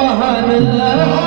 وهن الله.